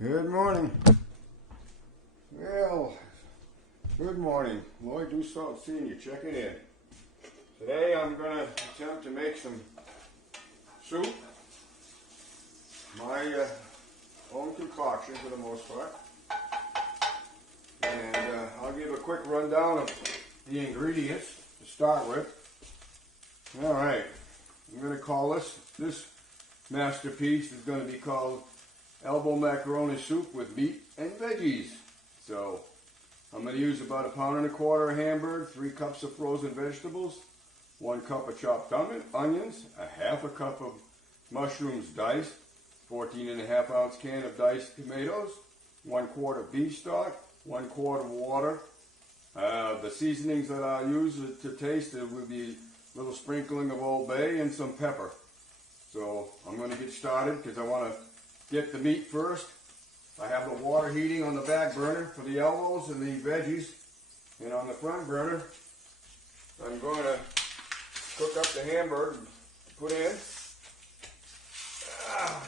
Good morning. Well, good morning. Lloyd Dussault seeing you, checking in. Today I'm going to attempt to make some soup. My own concoction for the most part. And I'll give a quick rundown of the ingredients to start with. Alright, I'm going to call this masterpiece is going to be called elbow macaroni soup with meat and veggies. So I'm going to use about 1.25 pounds of hamburger, 3 cups of frozen vegetables, 1 cup of chopped onions, 1/2 cup of mushrooms diced, 14.5 ounce can of diced tomatoes, 1 quart of beef stock, 1 quart of water. The seasonings that I'll use to taste it will be a little sprinkling of Old Bay and some pepper. So I'm going to get started because I want to get the meat first. I have the water heating on the back burner for the elbows and the veggies. And on the front burner, I'm going to cook up the hamburger, put in.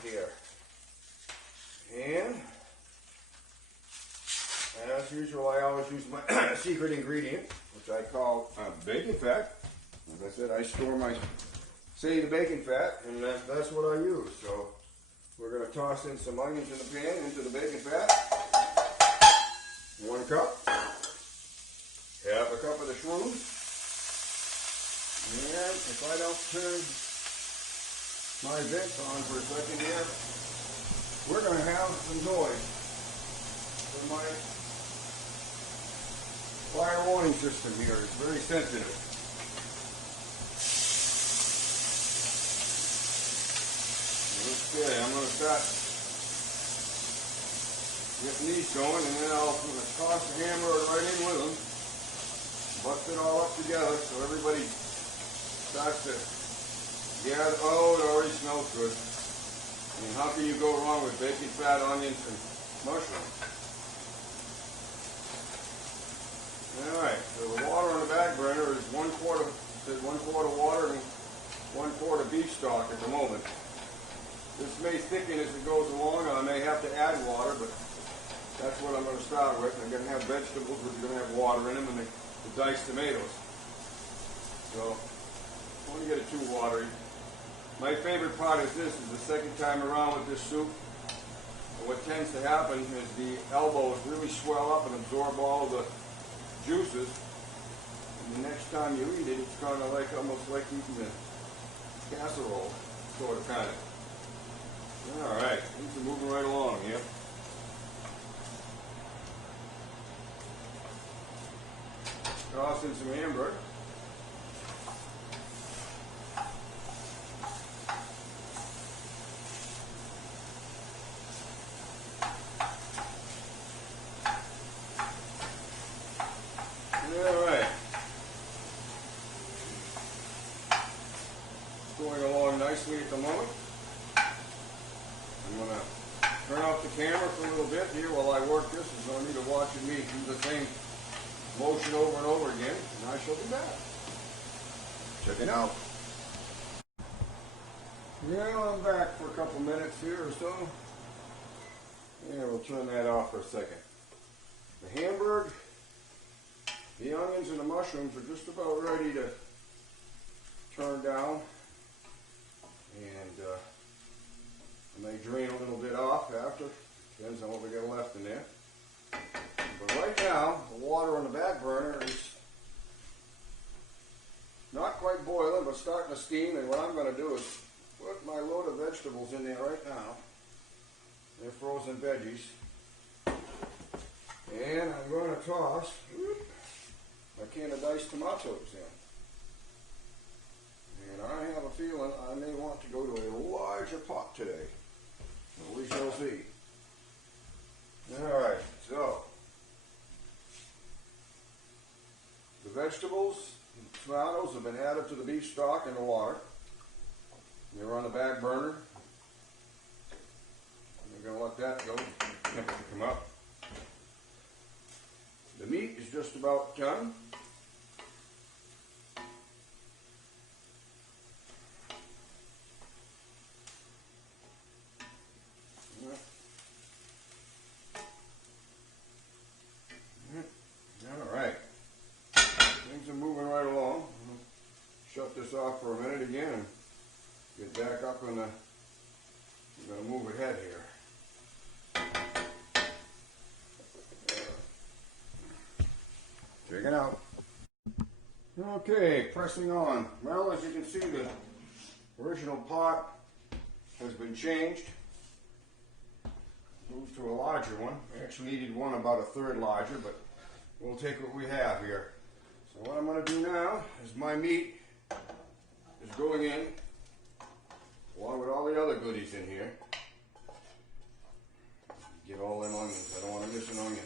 Here. And as usual, I always use my secret ingredient, which I call bacon fat. As I said, I store my the bacon fat, and that's what I use. So we're going to toss in some onions in the pan into the bacon fat. 1 cup. 1/2 cup of the shrooms. And if I don't turn my vents on for a second here, we're going to have some noise from my fire warning system here. It's very sensitive. Okay, I'm going to start getting these going, and then I'm going to toss the hamburger right in with them. Bust it all up together so everybody starts to gather. Oh, it already smells good. I mean, how can you go wrong with bacon fat, onions, and mushrooms? Alright, so the water on the back burner is 1 quart of water and 1 quart of beef stock at the moment. This may thicken as it goes along. I may have to add water, but that's what I'm going to start with. I'm going to have vegetables which are going to have water in them, and the diced tomatoes. So I want to get it too watery. My favorite part is this, is the second time around with this soup. And what tends to happen is the elbows really swell up and absorb all of the juices. And the next time you eat it, it's kind of like almost like eating a casserole, sort of, kind of. Alright, things are moving right along here. Toss in some hamburger. Alright. Going along nicely at the moment. I'm going to turn off the camera for a little bit here while I work this. There's no need to watching me do the same motion over and over again, and I shall be back. Check it out. Yeah, I'm back for a couple minutes here or so. Yeah, we'll turn that off for a second. The hamburger, the onions, and the mushrooms are just about ready to turn down, and I may drain a little bit off after. Depends on what we got left in there. But right now, the water on the back burner is not quite boiling, but starting to steam. And what I'm going to do is put my load of vegetables in there right now. They're frozen veggies. And I'm going to toss a can of diced tomatoes in. And I have a feeling I may want to go to a larger pot today. We shall see. Alright, so the vegetables and tomatoes have been added to the beef stock and the water. They're on the back burner. We're going to let that go. Temperature come up. The meat is just about done. not gonna, I'm gonna move ahead here. Check it out. Okay, pressing on. Well, as you can see, the original pot has been changed. Moved to a larger one. We actually needed one about a third larger, but we'll take what we have here. So what I'm going to do now is my meat is going in along with all the other goodies in here. Get all them onions. I don't want to miss an onion.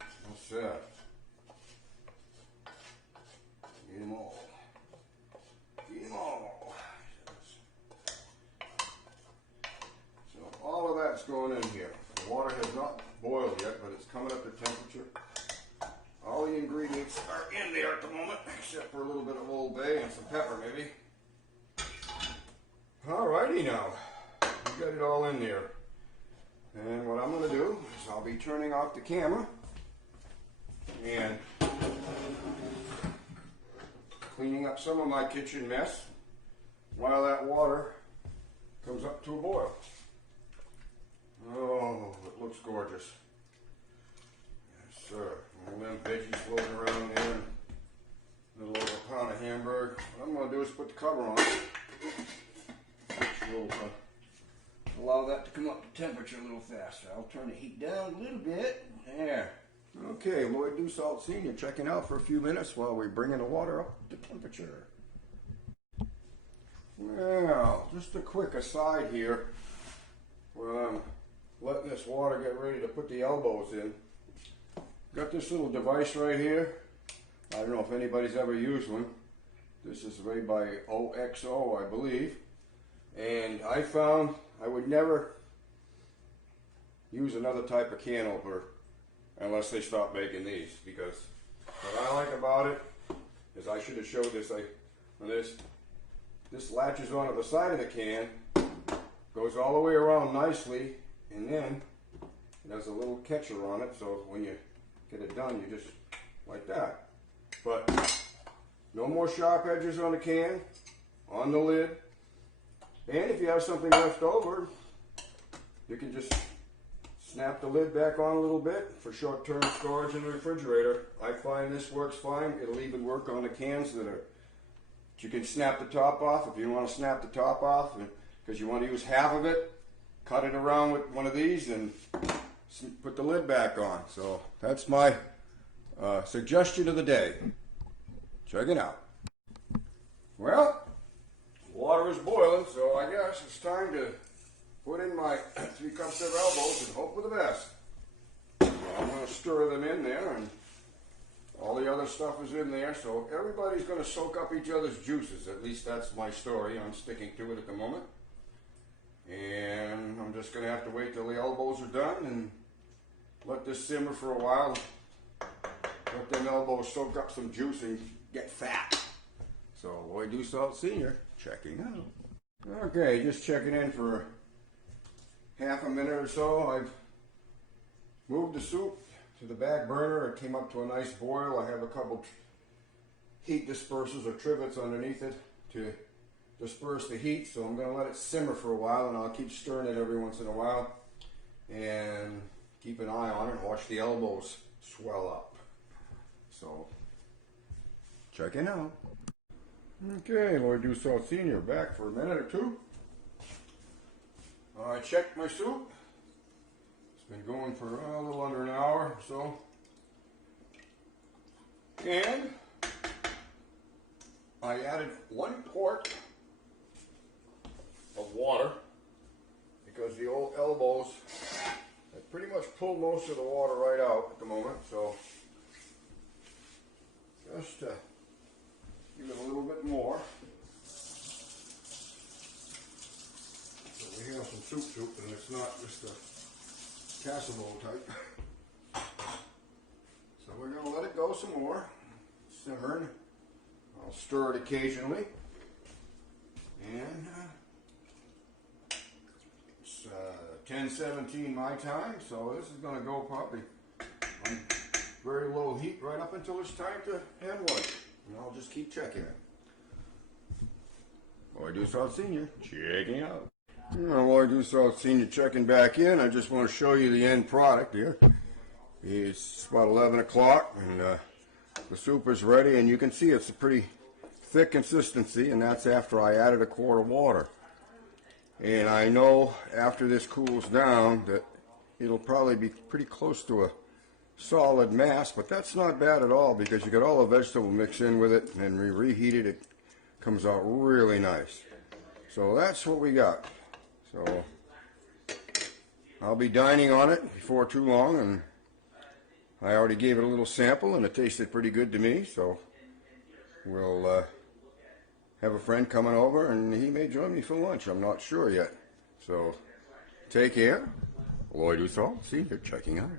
That's that. Eat them all. Eat them all. So all of that's going in here. The water has not boiled yet, but it's coming up to temperature. All the ingredients are in there at the moment, except for a little bit of Old Bay and some pepper maybe. Alrighty now. We got it all in there. And what I'm going to do is I'll be turning off the camera and cleaning up some of my kitchen mess while that water comes up to a boil. Oh, it looks gorgeous. Yes, sir. All them veggies floating around there. A little over a pound of hamburger. What I'm going to do is put the cover on. We'll allow that to come up to temperature a little faster. I'll turn the heat down a little bit. There. Okay, Lloyd Do Salt Sr. checking out for a few minutes while we're bringing the water up to temperature. Well, just a quick aside here. While I'm letting this water get ready to put the elbows in. Got this little device right here. I don't know if anybody's ever used one. This is made by OXO, I believe. And I found I would never use another type of can opener unless they stop making these, because what I like about it is, I should have showed this, when this latches onto the side of the can, goes all the way around nicely, and then it has a little catcher on it, so when you get it done, you just like that. But no more sharp edges on the can, on the lid, and if you have something left over, you can just snap the lid back on a little bit for short-term storage in the refrigerator. I find this works fine. It'll even work on the cans that you can snap the top off if you want to snap the top off, because you want to use half of it, cut it around with one of these and put the lid back on. So that's my suggestion of the day. Check it out. Well, water is boiling, so I guess it's time to put in my 3 cups of elbows and hope for the best. I'm going to stir them in there, and all the other stuff is in there, so everybody's going to soak up each other's juices. At least that's my story. I'm sticking to it at the moment. And I'm just going to have to wait till the elbows are done and let this simmer for a while. Let them elbows soak up some juice and get fat. So, Lloyd Do Salt Sr. checking out. Okay, just checking in for half a minute or so. I've moved the soup to the back burner. It came up to a nice boil. I have a couple heat dispersers or trivets underneath it to disperse the heat, so I'm going to let it simmer for a while, and I'll keep stirring it every once in a while and keep an eye on it and watch the elbows swell up. So, checking out. Okay, Lloyd Do Salt Sr. back for a minute or two. I checked my soup. It's been going for a little under an hour or so. And I added 1 quart of water because the old elbows have pretty much pulled most of the water right out at the moment. So just to give it a little bit more. So we have some soup, and it's not just a casserole type. So we're going to let it go some more, simmering. I'll stir it occasionally. And it's 10:17 my time, so this is going to go probably on very low heat right up until it's time to handle it. And I'll just keep checking it. Lloyd Dussault Sr. checking out. Lloyd Dussault Sr. checking back in. I just want to show you the end product here. It's about 11 o'clock and the soup is ready, and you can see it's a pretty thick consistency, and that's after I added a quart of water. And I know after this cools down that it'll probably be pretty close to a solid mass, but that's not bad at all because you got all the vegetable mix in with it, and we reheat it, it comes out really nice. So that's what we got. So I'll be dining on it before too long, and I already gave it a little sample and it tasted pretty good to me, so we'll have a friend coming over and he may join me for lunch. I'm not sure yet. So take care. Lloyd Dussault Sr. checking out.